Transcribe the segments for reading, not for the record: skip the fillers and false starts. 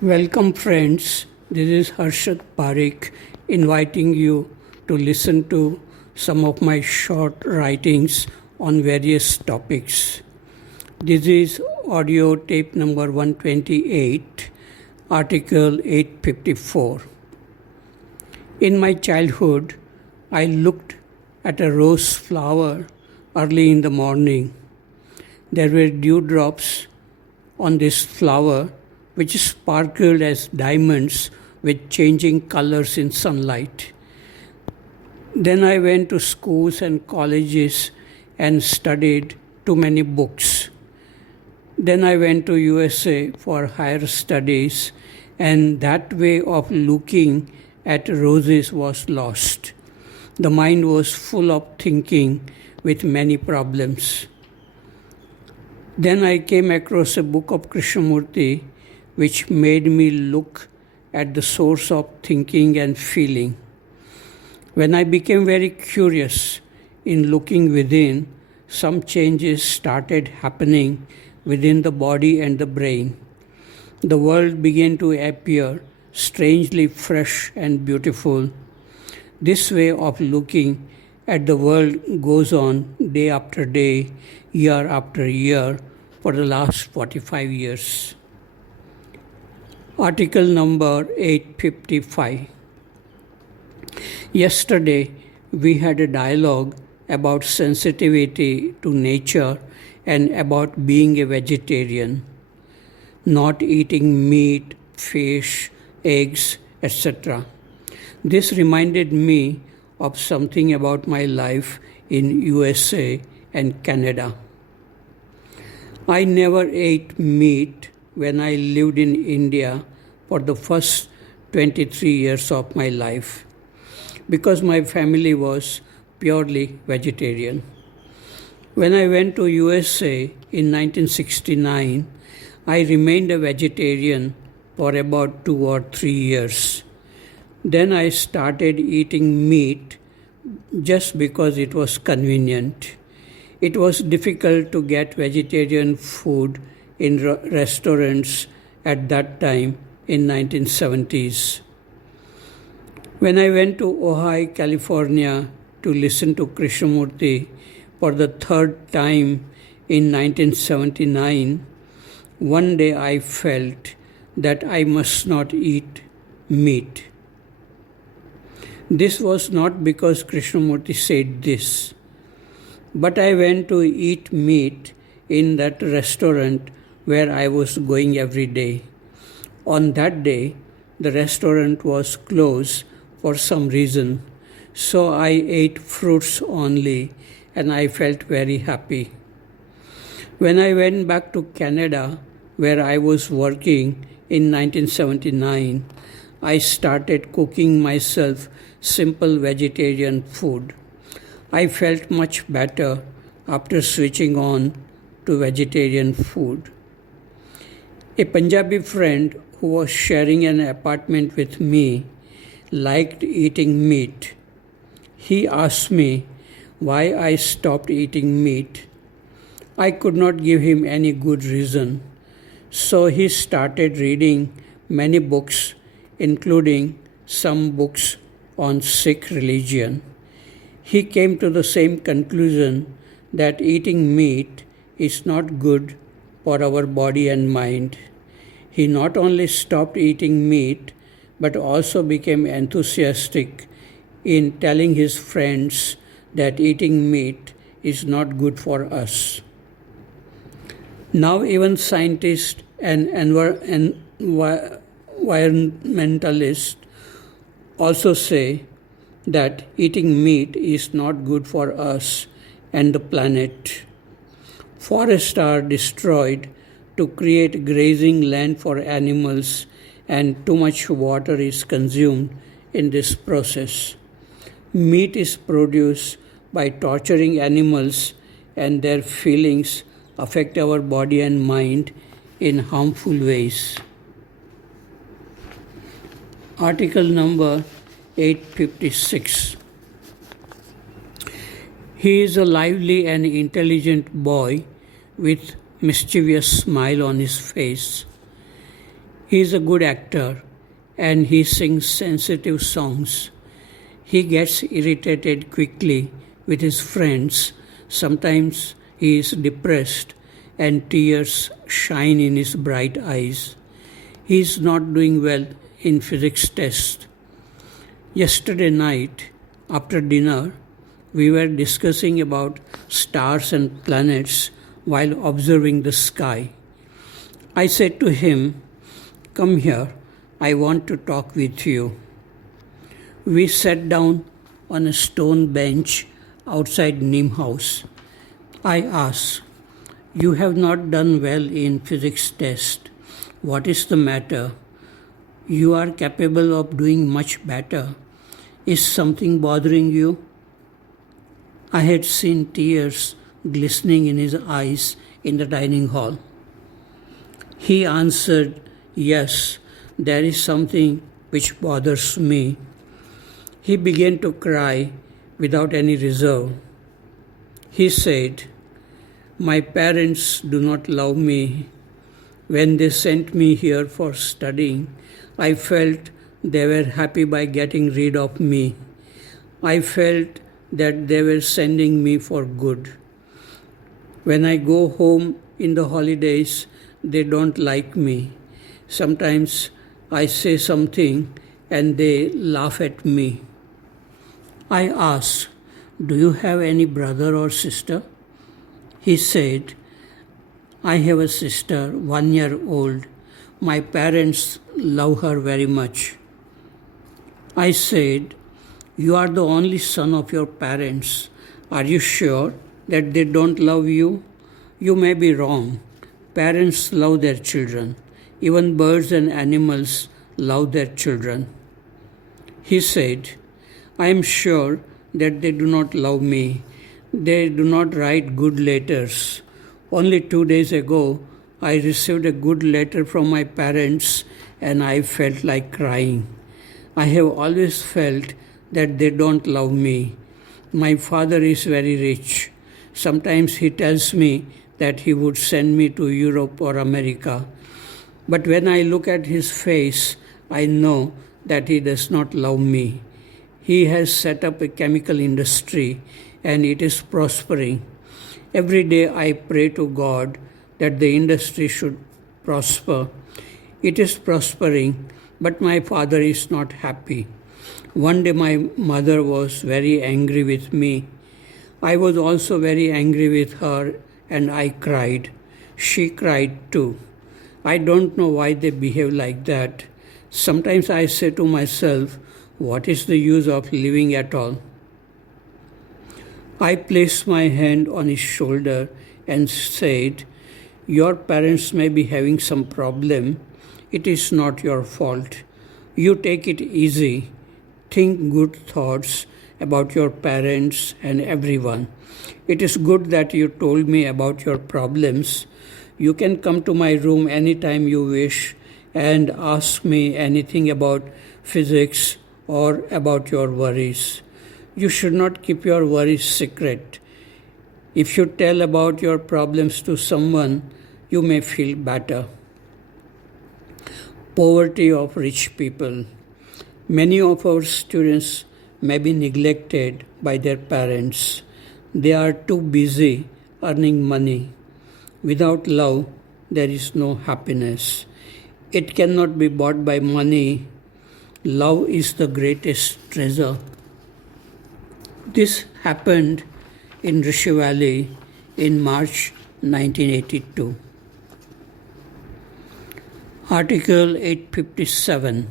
Welcome, friends. This is Harshad inviting you to listen to some of my short writings on various topics. This is audio tape number 128, article 854. In my childhood, I looked at a rose flower early in the morning. There were dewdrops on this flower which sparkled as diamonds with changing colors in sunlight. Then I went to schools and colleges and studied too many books. Then I went to USA for higher studies, and that way of looking at roses was lost. The mind was full of thinking with many problems. Then I came across a book of Krishnamurti which made me look at the source of thinking and feeling. When I became very curious in looking within, some changes started happening within the body and the brain. The world began to appear strangely fresh and beautiful. This way of looking at the world goes on day after day, year after year, for the last 45 years. Article number 855. Yesterday, we had a dialogue about sensitivity to nature and about being a vegetarian, not eating meat, fish, eggs, etc. This reminded me of something about my life in USA and Canada. I never ate meat when I lived in India for the first 23 years of my life because my family was purely vegetarian. When I went to USA in 1969, I remained a vegetarian for about 2 or 3 years. Then I started eating meat just because it was convenient. It was difficult to get vegetarian food in restaurants at that time in 1970s. When I went to Ojai, California to listen to Krishnamurti for the third time in 1979, one day I felt that I must not eat meat. This was not because Krishnamurti said this, but I went to eat meat in that restaurant where I was going every day. On that day, the restaurant was closed for some reason, so I ate fruits only and I felt very happy. When I went back to Canada, where I was working in 1979, I started cooking myself simple vegetarian food. I felt much better after switching on to vegetarian food. A Punjabi friend who was sharing an apartment with me liked eating meat. He asked me why I stopped eating meat. I could not give him any good reason, so he started reading many books, including some books on Sikh religion. He came to the same conclusion that eating meat is not good for our body and mind. He not only stopped eating meat, but also became enthusiastic in telling his friends that eating meat is not good for us. Now even scientists and environmentalists also say that eating meat is not good for us and the planet. Forests are destroyed to create grazing land for animals, and too much water is consumed in this process. Meat is produced by torturing animals, and their feelings affect our body and mind in harmful ways. Article number 856. He is a lively and intelligent boy with mischievous smile on his face. He is a good actor and he sings sensitive songs. He gets irritated quickly with his friends. Sometimes he is depressed and tears shine in his bright eyes. He is not doing well in physics test. Yesterday night, after dinner, we were discussing about stars and planets while observing the sky. I said to him, "Come here, I want to talk with you." We sat down on a stone bench outside Neem House. I asked, "You have not done well in physics test. What is the matter? You are capable of doing much better. Is something bothering you?" I had seen tears glistening in his eyes in the dining hall. He answered, "Yes, there is something which bothers me." He began to cry without any reserve. He said, "My parents do not love me. When they sent me here for studying, I felt they were happy by getting rid of me. I felt that they were sending me for good. When I go home in the holidays, they don't like me. Sometimes I say something and they laugh at me." I asked, "Do you have any brother or sister?" He said, "I have a sister, 1 year old. My parents love her very much." I said, "You are the only son of your parents. Are you sure that they don't love you? You may be wrong. Parents love their children. Even birds and animals love their children." He said, "I am sure that they do not love me. They do not write good letters. Only 2 days ago, I received a good letter from my parents and I felt like crying. I have always felt that they don't love me. My father is very rich. Sometimes he tells me that he would send me to Europe or America. But when I look at his face, I know that he does not love me. He has set up a chemical industry and it is prospering. Every day I pray to God that the industry should prosper. It is prospering, but my father is not happy. One day my mother was very angry with me. I was also very angry with her and I cried. She cried too. I don't know why they behave like that. Sometimes I say to myself, what is the use of living at all? I placed my hand on his shoulder and said, "Your parents may be having some problem. It is not your fault. You take it easy. Think good thoughts about your parents and everyone. It is good that you told me about your problems. You can come to my room anytime you wish and ask me anything about physics or about your worries. You should not keep your worries secret. If you tell about your problems to someone, you may feel better." Poverty of rich people. Many of our students may be neglected by their parents. They are too busy earning money. Without love, there is no happiness. It cannot be bought by money. Love is the greatest treasure. This happened in Rishi Valley in March 1982. Article 857.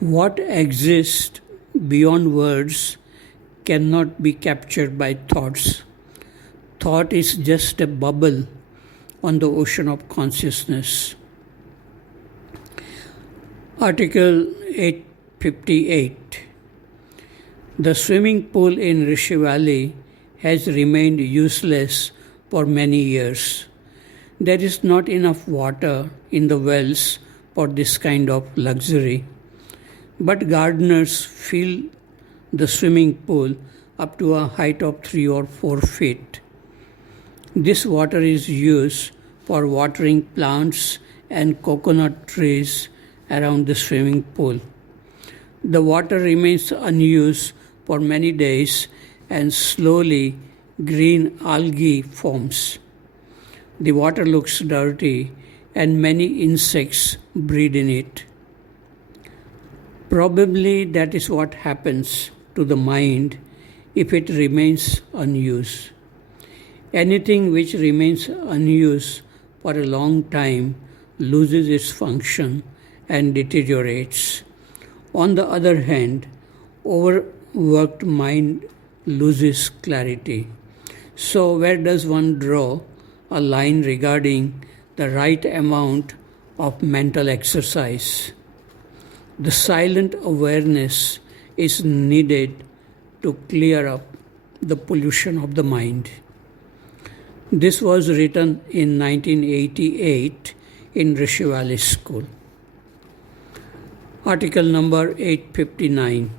What exists beyond words cannot be captured by thoughts. Thought is just a bubble on the ocean of consciousness. Article 858. The swimming pool in Rishi Valley has remained useless for many years. There is not enough water in the wells for this kind of luxury. But gardeners fill the swimming pool up to a height of 3 or 4 feet. This water is used for watering plants and coconut trees around the swimming pool. The water remains unused for many days and slowly green algae forms. The water looks dirty and many insects breed in it. Probably that is what happens to the mind if it remains unused. Anything which remains unused for a long time loses its function and deteriorates. On the other hand, overworked mind loses clarity. So, where does one draw a line regarding the right amount of mental exercise? The silent awareness is needed to clear up the pollution of the mind. This was written in 1988 in Rishi Valley School. Article number 859.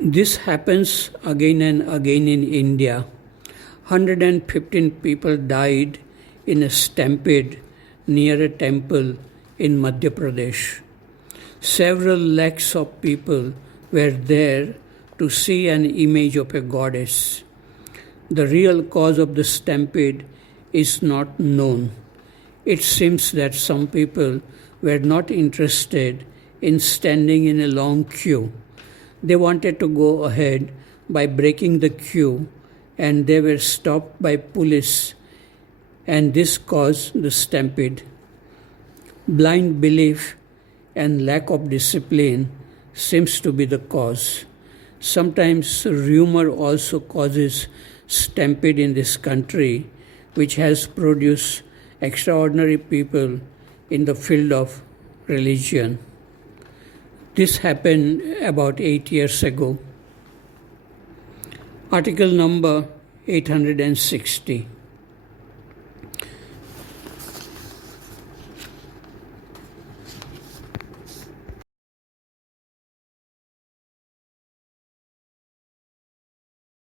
This happens again and again in India. 115 people died in a stampede near a temple in Madhya Pradesh. Several lakhs of people were there to see an image of a goddess. The real cause of the stampede is not known. It seems that some people were not interested in standing in a long queue. They wanted to go ahead by breaking the queue, and they were stopped by police, and this caused the stampede. Blind belief and lack of discipline seems to be the cause. Sometimes rumor also causes stampede in this country, which has produced extraordinary people in the field of religion. This happened about 8 years ago. Article number 860.